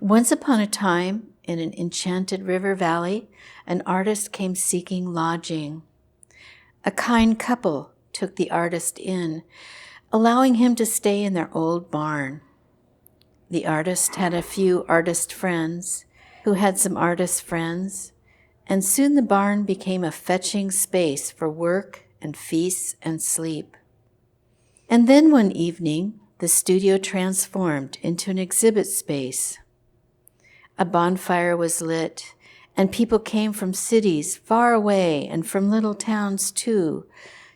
Once upon a time, in an enchanted river valley, an artist came seeking lodging. A kind couple took the artist in, allowing him to stay in their old barn. The artist had a few artist friends who had some artist friends, and soon the barn became a fetching space for work and feasts and sleep. And then one evening, the studio transformed into an exhibit space. A bonfire was lit, and people came from cities far away and from little towns too,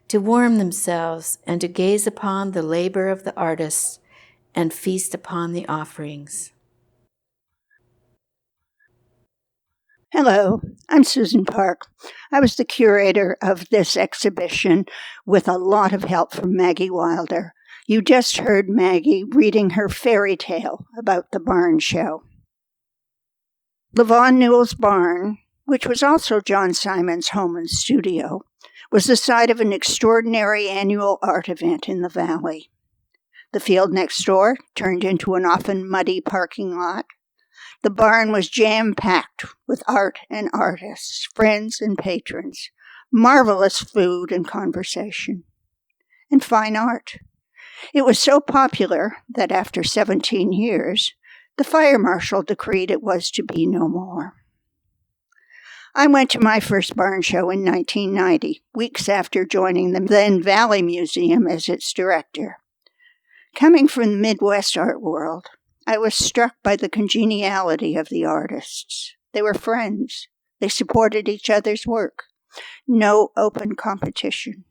to warm themselves and to gaze upon the labor of the artists and feast upon the offerings. Hello, I'm Susan Parke. I was the curator of this exhibition with a lot of help from Maggie Wilder. You just heard Maggie reading her fairy tale about the barn show. Levon Newell's barn, which was also John Simon's home and studio, was the site of an extraordinary annual art event in the valley. The field next door turned into an often muddy parking lot. The barn was jam-packed with art and artists, friends and patrons, marvelous food and conversation, and fine art. It was so popular that after 17 years, the fire marshal decreed it was to be no more. I went to my first barn show in 1990, weeks after joining the then Valley Museum as its director. Coming from the Midwest art world, I was struck by the congeniality of the artists. They were friends. They supported each other's work. No open competition.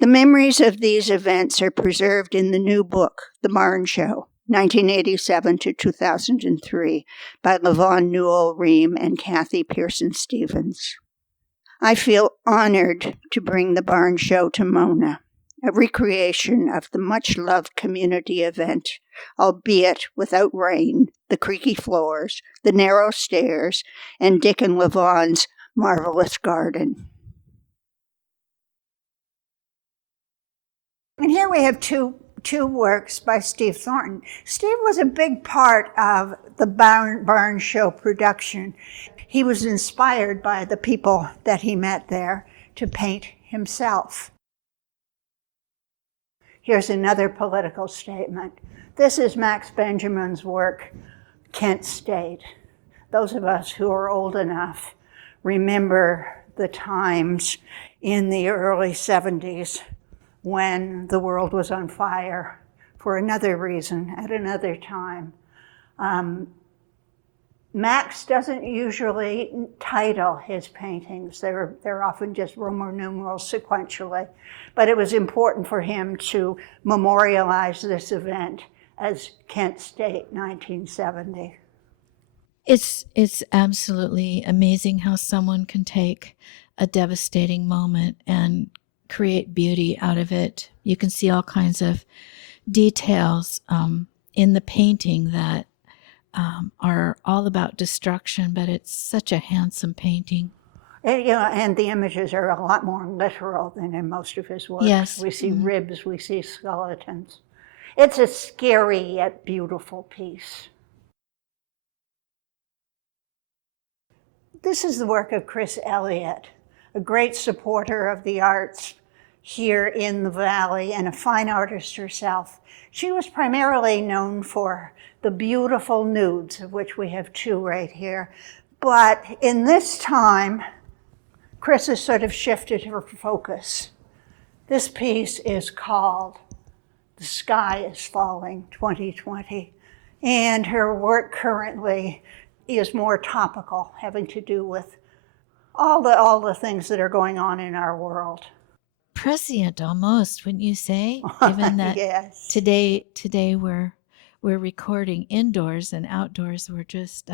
The memories of these events are preserved in the new book, The Barn Show, 1987 to 2003, by Levon Newell Ream and Kathy Pearson Stevens. I feel honored to bring the Barn Show to Mona, a recreation of the much-loved community event, albeit without rain, the creaky floors, the narrow stairs, and Dick and Levon's marvelous garden. And here we have two works by Steve Thornton. Steve was a big part of the Barn Show production. He was inspired by the people that he met there to paint himself. Here's another political statement. This is Max Benjamin's work, Kent State. Those of us who are old enough remember the times in the early 70s when the world was on fire for another reason at another time. Max doesn't usually title his paintings. They're often just Roman numerals sequentially. But it was important for him to memorialize this event as Kent State, 1970. It's absolutely amazing how someone can take a devastating moment and create beauty out of it. You can see all kinds of details in the painting that are all about destruction, but it's such a handsome painting. And the images are a lot more literal than in most of his work. Yes. We see ribs, we see skeletons. It's a scary yet beautiful piece. This is the work of Chris Elliott, a great supporter of the arts here in the Valley and a fine artist herself. She was primarily known for the beautiful nudes, of which we have two right here. But in this time, Chris has sort of shifted her focus. This piece is called The Sky is Falling 2020, and her work currently is more topical, having to do with all the things that are going on in our world. Prescient almost, wouldn't you say? Given that yes. Today we're recording indoors, and outdoors we're just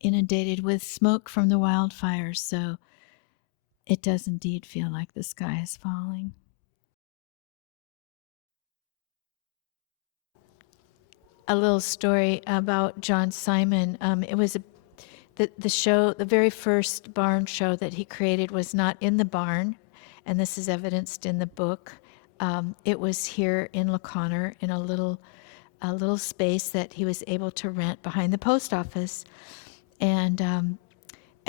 inundated with smoke from the wildfires, so it does indeed feel like the sky is falling. A little story about John Simon. It was the show, the very first barn show that he created was not in the barn, and this is evidenced in the book. It was here in Laconnor in a little a little space that he was able to rent behind the post office.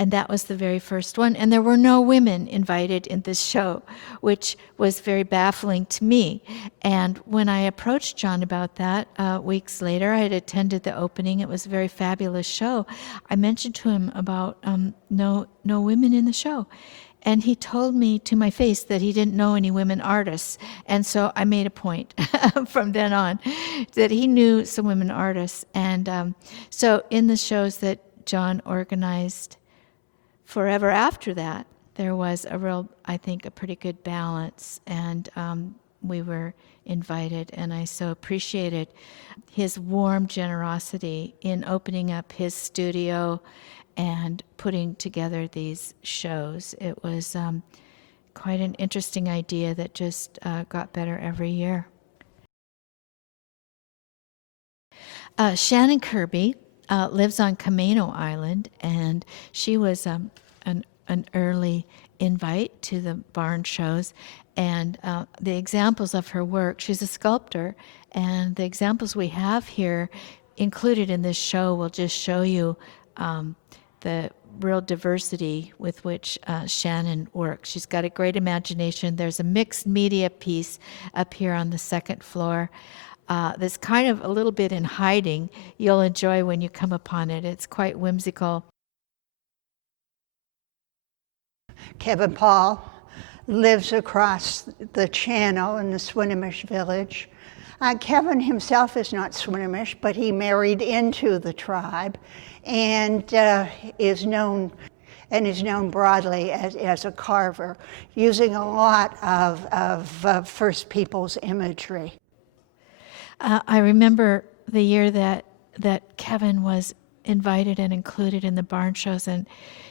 And that was the very first one. And there were no women invited in this show, which was very baffling to me. And when I approached John about that, weeks later, I had attended the opening. It was a very fabulous show. I mentioned to him about no women in the show. And he told me to my face that he didn't know any women artists. And so I made a point from then on that he knew some women artists. And so in the shows that John organized forever after that, there was I think, a pretty good balance. And we were invited, and I so appreciated his warm generosity in opening up his studio and putting together these shows. It was quite an interesting idea that just got better every year. Shannon Kirby lives on Camino Island, and she was an early invite to the barn shows. And the examples of her work, she's a sculptor, and the examples we have here included in this show will just show you the real diversity with which Shannon works. She's got a great imagination. There's a mixed media piece up here on the second floor that's kind of a little bit in hiding. You'll enjoy when you come upon it. It's quite whimsical. Kevin Paul lives across the channel in the Swinomish village. Kevin himself is not Swinomish, but he married into the tribe and is known broadly as a carver, using a lot of First Peoples imagery. I remember the year that Kevin was invited and included in the barn shows, and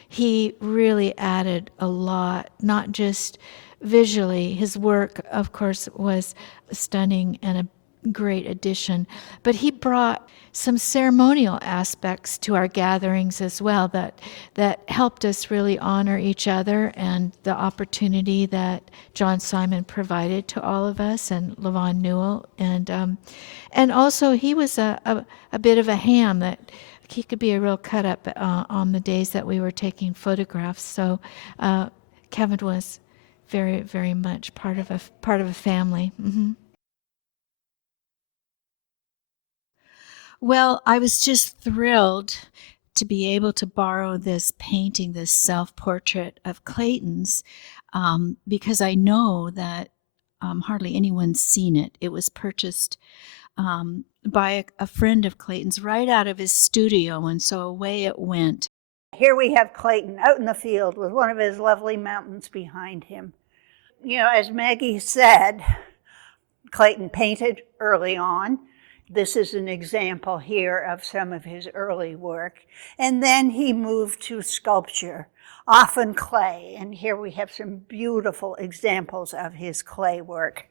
he really added a lot, not just visually. His work, of course, was stunning and a great addition, but he brought some ceremonial aspects to our gatherings as well that helped us really honor each other and the opportunity that John Simon provided to all of us, and Levon Newell, and also he was a bit of a ham that he could be a real cut up on the days that we were taking photographs. So Kevin was very, very much part of a family. Mm-hmm. Well, I was just thrilled to be able to borrow this painting, this self-portrait of Clayton's, because I know that hardly anyone's seen it. It was purchased by a friend of Clayton's right out of his studio, and so away it went. Here we have Clayton out in the field with one of his lovely mountains behind him. You know, as Maggie said, Clayton painted early on. This is an example here of some of his early work. And then he moved to sculpture, often clay. And here we have some beautiful examples of his clay work.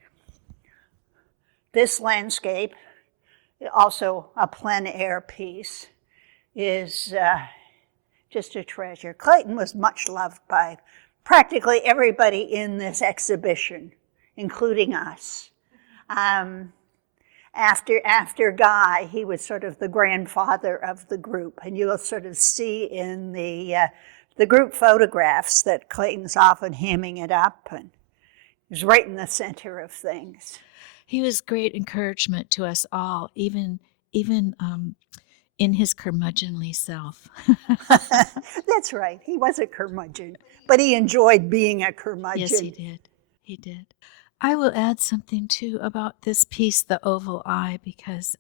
This landscape, also a plein air piece, is just a treasure. Clayton was much loved by practically everybody in this exhibition, including us. After Guy, he was sort of the grandfather of the group, and you'll sort of see in the group photographs that Clayton's often hamming it up, and he's right in the center of things. He was great encouragement to us all, even in his curmudgeonly self. That's right. He was a curmudgeon, but he enjoyed being a curmudgeon. Yes, he did. He did. I will add something, too, about this piece, The Oval Eye, because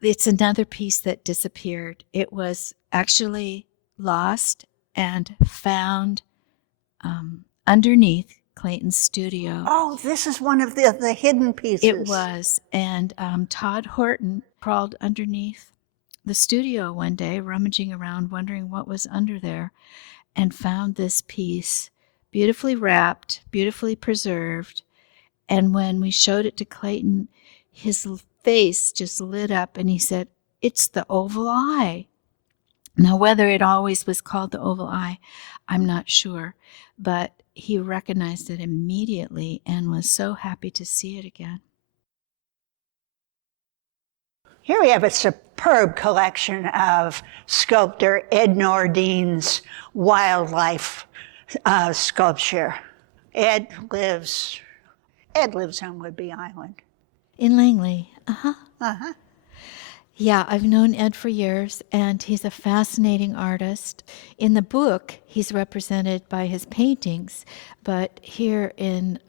it's another piece that disappeared. It was actually lost and found underneath Clayton's studio. Oh, this is one of the hidden pieces. It was, and Todd Horton crawled underneath the studio one day, rummaging around, wondering what was under there, and found this piece, beautifully wrapped, beautifully preserved. And when we showed it to Clayton, his face just lit up, and he said, "It's the Oval Eye." Now, whether it always was called the Oval Eye, I'm not sure, but he recognized it immediately and was so happy to see it again. Here we have a superb collection of sculptor Ed Nordine's wildlife sculpture. Ed lives on Whidbey Island. In Langley. Uh-huh. Uh-huh. Yeah, I've known Ed for years, and he's a fascinating artist. In the book, he's represented by his paintings, but here in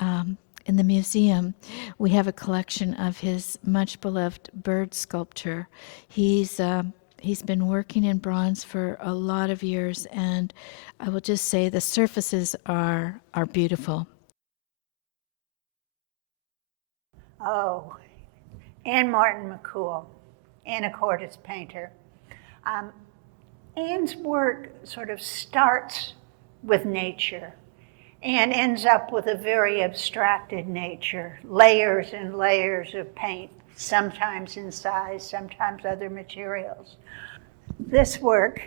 the museum, we have a collection of his much-beloved bird sculpture. He's been working in bronze for a lot of years, and I will just say the surfaces are beautiful. Oh, Anne Martin McCool, Anacortes painter. Anne's work sort of starts with nature and ends up with a very abstracted nature, layers and layers of paint, sometimes in size, sometimes other materials. This work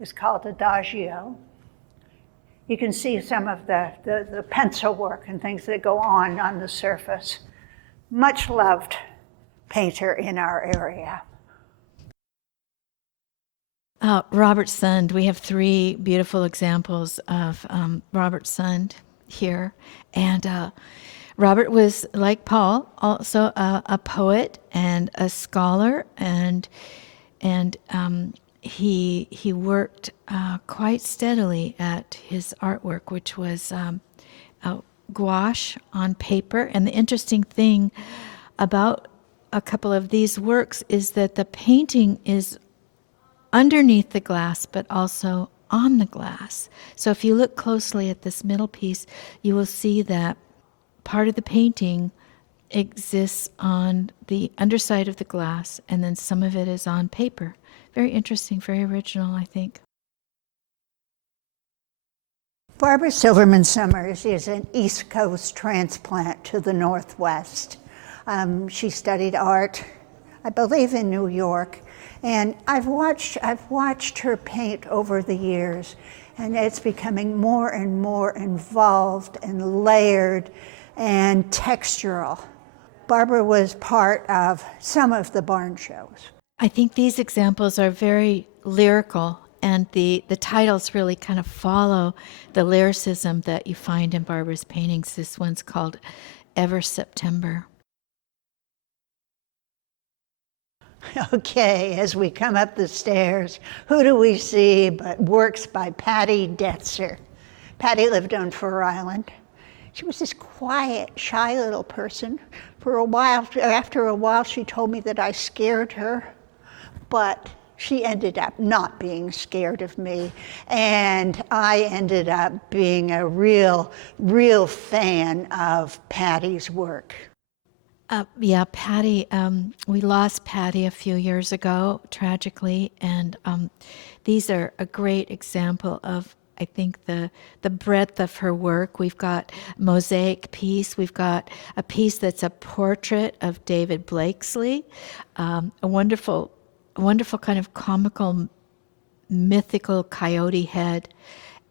is called Adagio. You can see some of the pencil work and things that go on the surface. Much loved painter in our area. Robert Sund. We have 3 beautiful examples of Robert Sund here. And Robert was, like Paul, also a poet and a scholar, and he worked quite steadily at his artwork, which was gouache on paper. And the interesting thing about a couple of these works is that the painting is underneath the glass, but also on the glass. So if you look closely at this middle piece, you will see that part of the painting exists on the underside of the glass, and then some of it is on paper. Very interesting, very original, I think. Barbara Silverman Summers is an East Coast transplant to the Northwest. She studied art, I believe, in New York, and I've watched her paint over the years, and it's becoming more and more involved and layered and textural. Barbara was part of some of the barn shows. I think these examples are very lyrical, and the titles really kind of follow the lyricism that you find in Barbara's paintings. This one's called Ever September. Okay, as we come up the stairs, who do we see but works by Patty Detzer. Patty lived on Fur Island. She was this quiet, shy little person. After a while, she told me that I scared her, but she ended up not being scared of me, and I ended up being a real fan of Patty's work. Yeah, Patty, we lost Patty a few years ago, tragically, and these are a great example of, I think, the breadth of her work. We've got a mosaic piece, we've got a piece that's a portrait of David Blakesley, a wonderful kind of comical, mythical coyote head,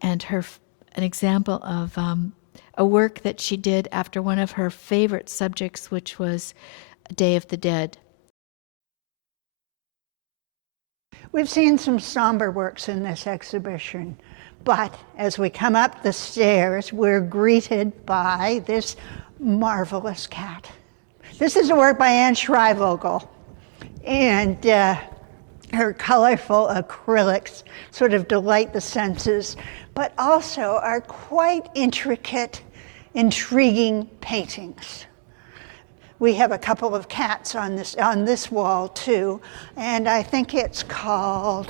and an example of a work that she did after one of her favorite subjects, which was Day of the Dead. We've seen some somber works in this exhibition, but as we come up the stairs, we're greeted by this marvelous cat. This is a work by Anne Schreibogle, and her colorful acrylics sort of delight the senses, but also are quite intricate, intriguing paintings. We have a couple of cats on this wall too, and I think it's called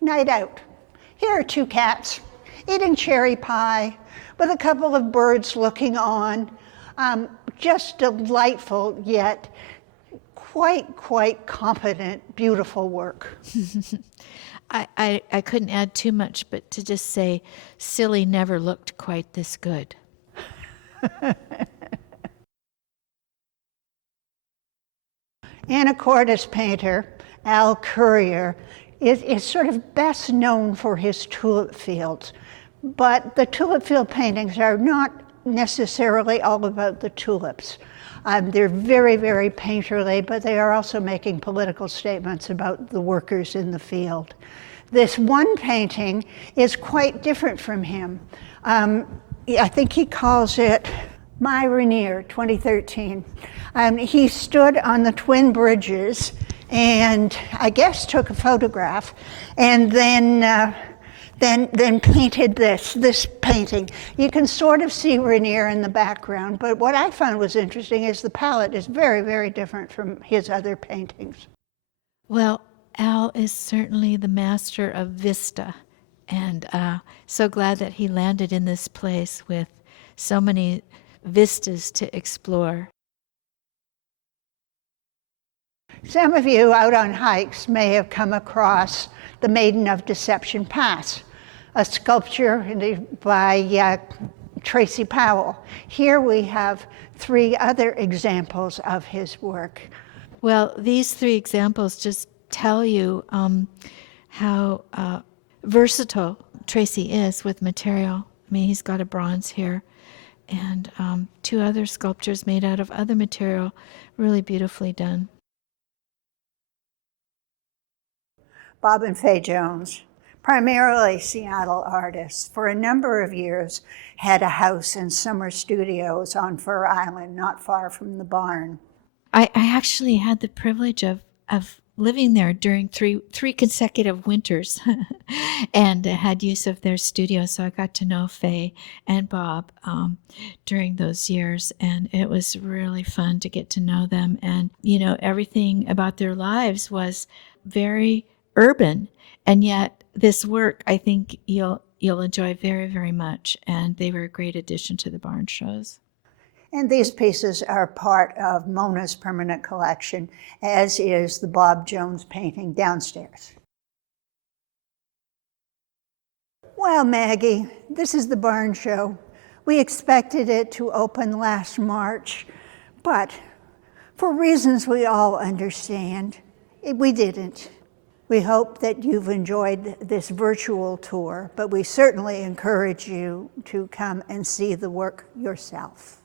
Night Out. Here are 2 cats eating cherry pie with a couple of birds looking on. Just delightful, yet quite competent, beautiful work. I couldn't add too much, but to just say, Silly never looked quite this good. Anacortes painter Al Currier is sort of best known for his tulip fields, but the tulip field paintings are not necessarily all about the tulips. They're very, very painterly, but they are also making political statements about the workers in the field. This one painting is quite different from him. I think he calls it My Rainier, 2013. He stood on the Twin Bridges and I guess took a photograph and then painted this painting. You can sort of see Rainier in the background, but what I found was interesting is the palette is very, very different from his other paintings. Well, Al is certainly the master of vista, and so glad that he landed in this place with so many vistas to explore. Some of you out on hikes may have come across the Maiden of Deception Pass, a sculpture by Tracy Powell. Here we have 3 other examples of his work. Well, these 3 examples just tell you how versatile Tracy is with material. I mean, he's got a bronze here, and 2 other sculptures made out of other material, really beautifully done. Bob and Faye Jones, primarily Seattle artists, for a number of years had a house and summer studios on Fur Island, not far from the barn. I actually had the privilege of living there during three consecutive winters and had use of their studio. So I got to know Faye and Bob during those years, and it was really fun to get to know them. And, you know, everything about their lives was very urban, and yet this work I think you'll enjoy very, very much, and they were a great addition to the barn shows. And these pieces are part of Mona's permanent collection, as is the Bob Jones painting downstairs. Well, Maggie, this is the barn show. We expected it to open last March, but for reasons we all understand, we didn't. We hope that you've enjoyed this virtual tour, but we certainly encourage you to come and see the work yourself.